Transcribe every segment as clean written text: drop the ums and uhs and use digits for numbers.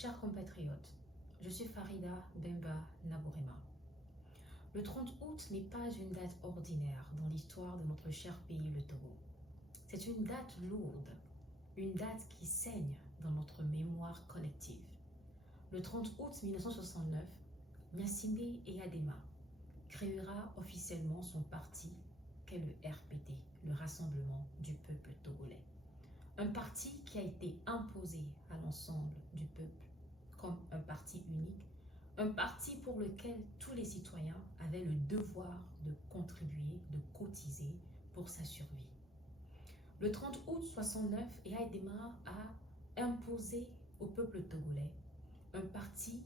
Chers compatriotes, je suis Farida Bemba Nabourema. Le 30 août n'est pas une date ordinaire dans l'histoire de notre cher pays, le Togo. C'est une date lourde, une date qui saigne dans notre mémoire collective. Le 30 août 1969, Gnassingbé Eyadema créera officiellement son parti qu'est le RPT, le Rassemblement du peuple togolais. Un parti qui a été imposé à l'ensemble du peuple comme un parti unique, un parti pour lequel tous les citoyens avaient le devoir de contribuer, de cotiser pour sa survie. Le 30 août 69, Eyadema a imposé au peuple togolais un parti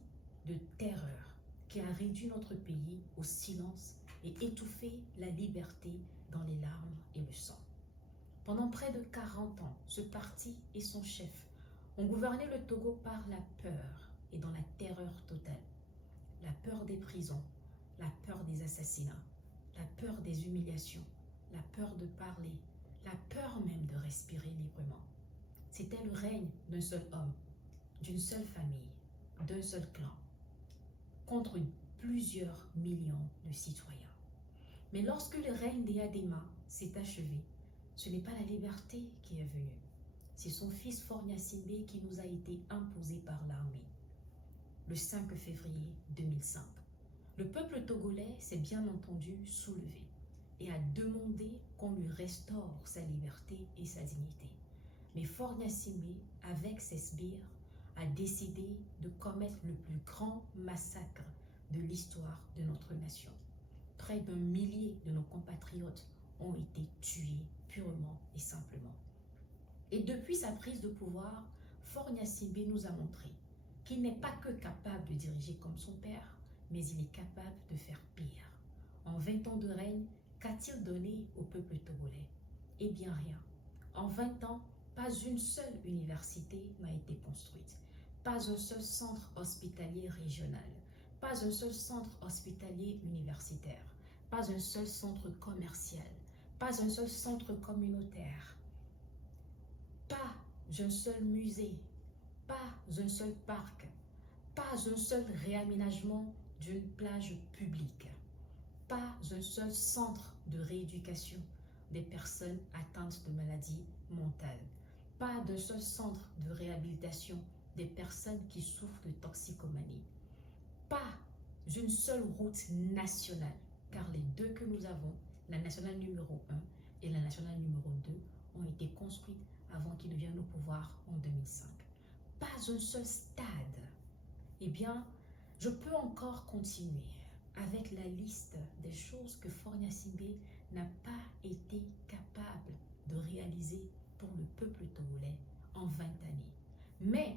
de terreur qui a réduit notre pays au silence et étouffé la liberté dans les larmes et le sang. Pendant près de 40 ans, ce parti et son chef ont gouverné le Togo par la peur et dans la terreur totale. La peur des prisons, la peur des assassinats, la peur des humiliations, la peur de parler, la peur même de respirer librement. C'était le règne d'un seul homme, d'une seule famille, d'un seul clan, contre plusieurs millions de citoyens. Mais lorsque le règne d'Eyadema s'est achevé, ce n'est pas la liberté qui est venue. C'est son fils Faure Gnassingbé qui nous a été imposé par l'armée, le 5 février 2005. Le peuple togolais s'est bien entendu soulevé et a demandé qu'on lui restaure sa liberté et sa dignité. Mais Faure Gnassingbé, avec ses sbires, a décidé de commettre le plus grand massacre de l'histoire de notre nation. Près d'1 millier de nos compatriotes ont été tués purement et simplement. Et depuis sa prise de pouvoir, Faure Gnassingbé nous a montré qu'il n'est pas que capable de diriger comme son père, mais il est capable de faire pire. En 20 ans de règne, qu'a-t-il donné au peuple togolais? Eh bien rien. En 20 ans, pas une seule université n'a été construite, pas un seul centre hospitalier régional, pas un seul centre hospitalier universitaire, pas un seul centre commercial, pas un seul centre communautaire, pas un seul musée, pas un seul parc, pas un seul réaménagement d'une plage publique, pas un seul centre de rééducation des personnes atteintes de maladies mentales, pas d'un seul centre de réhabilitation des personnes qui souffrent de toxicomanie, pas une seule route nationale, car les deux que nous avons, la nationale numéro 1 et la nationale numéro 2, ont été construites avant qu'ils ne viennent au pouvoir en 2005. Pas un seul stade. Eh bien, je peux encore continuer avec la liste des choses que Faure Gnassingbé n'a pas été capable de réaliser pour le peuple togolais en 20 années. Mais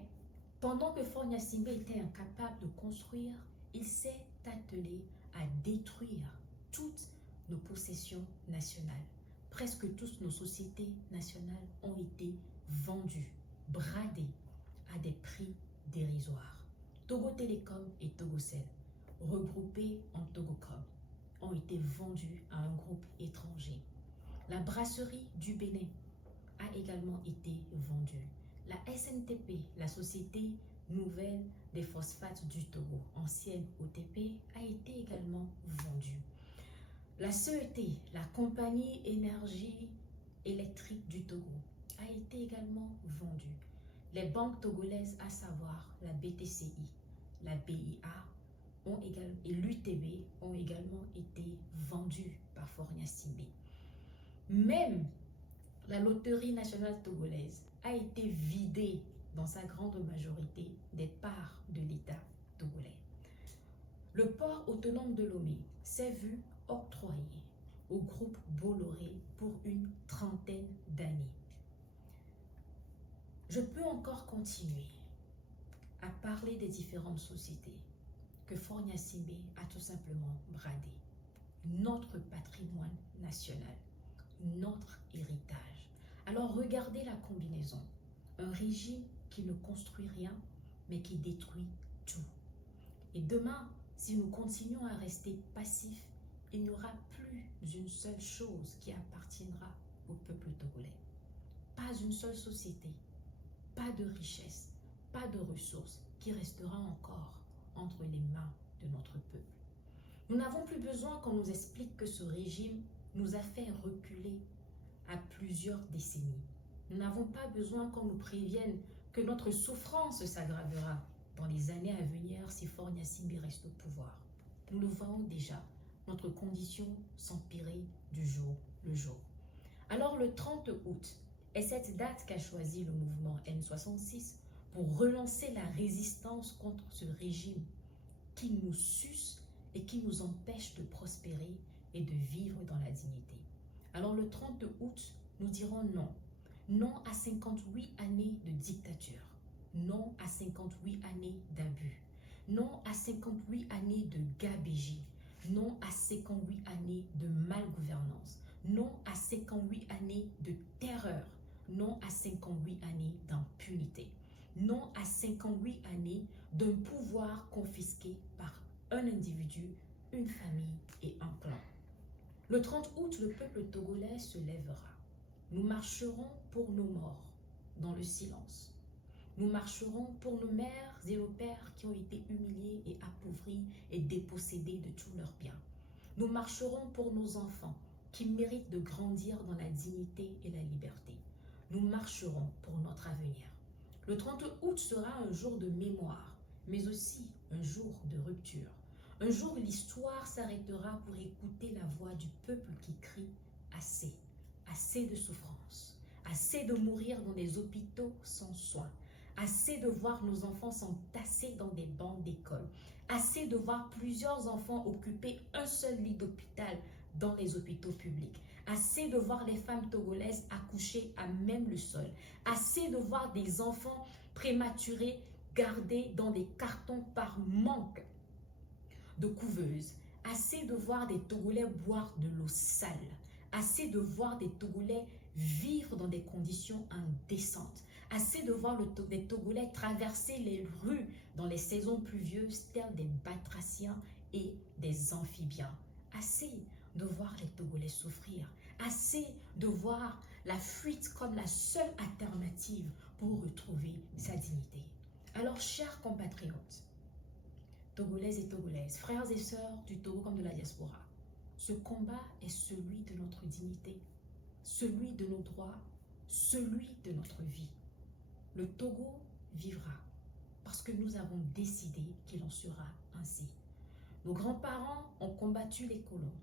pendant que Faure Gnassingbé était incapable de construire, il s'est attelé à détruire toutes nos possessions nationales. Presque toutes nos sociétés nationales ont été vendues, bradées à des prix dérisoires. Togo Télécom et Togocel, regroupés en Togocom, ont été vendus à un groupe étranger. La brasserie du Bénin a également été vendue. La SNTP, la Société Nouvelle des Phosphates du Togo, ancienne OTP, a été également vendue. La CET, la Compagnie Énergie Électrique du Togo, a été également vendue. Les banques togolaises, à savoir la BTCI, la BIA et l'UTB, ont également été vendues par Faure Gnassingbé. Même la loterie nationale togolaise a été vidée dans sa grande majorité des parts de l'État togolais. Le port autonome de Lomé s'est vu octroyé au groupe Bolloré pour une 30aine d'années. Je peux encore continuer à parler des différentes sociétés que Faure Gnassingbé a tout simplement bradées. Notre patrimoine national, notre héritage. Alors regardez la combinaison. Un régime qui ne construit rien, mais qui détruit tout. Et demain, si nous continuons à rester passifs, il n'y aura plus une seule chose qui appartiendra au peuple togolais. Pas une seule société, pas de richesse, pas de ressources qui restera encore entre les mains de notre peuple. Nous n'avons plus besoin qu'on nous explique que ce régime nous a fait reculer à plusieurs décennies. Nous n'avons pas besoin qu'on nous prévienne que notre souffrance s'aggravera dans les années à venir si Faure Gnassingbé reste au pouvoir. Nous le voyons déjà, notre condition s'empirer du jour le jour. Alors le 30 août est cette date qu'a choisi le mouvement M66 pour relancer la résistance contre ce régime qui nous suce et qui nous empêche de prospérer et de vivre dans la dignité. Alors le 30 août, nous dirons non. Non à 58 années de dictature. Non à 58 années d'abus. Non à 58 années de gabégie. Non à 58 années de malgouvernance. Non à 58 années de terreur. Non à 58 années d'impunité. Non à 58 années d'un pouvoir confisqué par un individu, une famille et un clan. Le 30 août, le peuple togolais se lèvera. Nous marcherons pour nos morts dans le silence. Nous marcherons pour nos mères et nos pères qui ont été humiliés et appauvris et dépossédés de tous leurs biens. Nous marcherons pour nos enfants qui méritent de grandir dans la dignité et la liberté. Nous marcherons pour notre avenir. Le 30 août sera un jour de mémoire, mais aussi un jour de rupture. Un jour où l'histoire s'arrêtera pour écouter la voix du peuple qui crie « Assez ». Assez de souffrance, assez de mourir dans des hôpitaux sans soins, assez de voir nos enfants s'entasser dans des bancs d'école, assez de voir plusieurs enfants occuper un seul lit d'hôpital dans les hôpitaux publics, assez de voir les femmes togolaises accoucher à même le sol, assez de voir des enfants prématurés gardés dans des cartons par manque de couveuses, assez de voir des Togolais boire de l'eau sale, assez de voir des Togolais vivre dans des conditions indécentes, assez de voir des Togolais traverser les rues dans les saisons pluvieuses telles des batraciens et des amphibiens, assez de voir les Togolais souffrir, assez de voir la fuite comme la seule alternative pour retrouver sa dignité. Alors, chers compatriotes, Togolaises et Togolaises, frères et sœurs du Togo comme de la diaspora, ce combat est celui de notre dignité, celui de nos droits, celui de notre vie. Le Togo vivra parce que nous avons décidé qu'il en sera ainsi. Nos grands-parents ont combattu les colons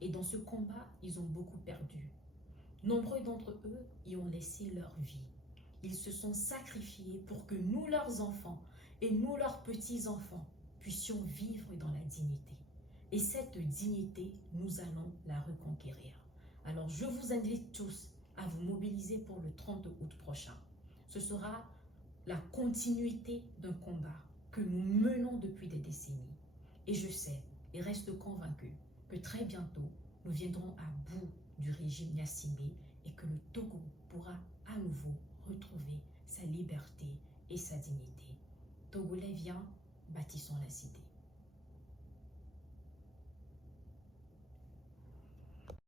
et dans ce combat, ils ont beaucoup perdu. Nombreux d'entre eux y ont laissé leur vie. Ils se sont sacrifiés pour que nous, leurs enfants, et nous, leurs petits-enfants, puissions vivre dans la dignité. Et cette dignité, nous allons la reconquérir. Alors, je vous invite tous à vous mobiliser pour le 30 août prochain. Ce sera la continuité d'un combat que nous menons depuis des décennies. Et je sais et reste convaincu que très bientôt, nous viendrons à bout du régime Gnassingbé et que le Togo pourra à nouveau retrouver sa liberté et sa dignité. Togolais, viens, bâtissons la cité.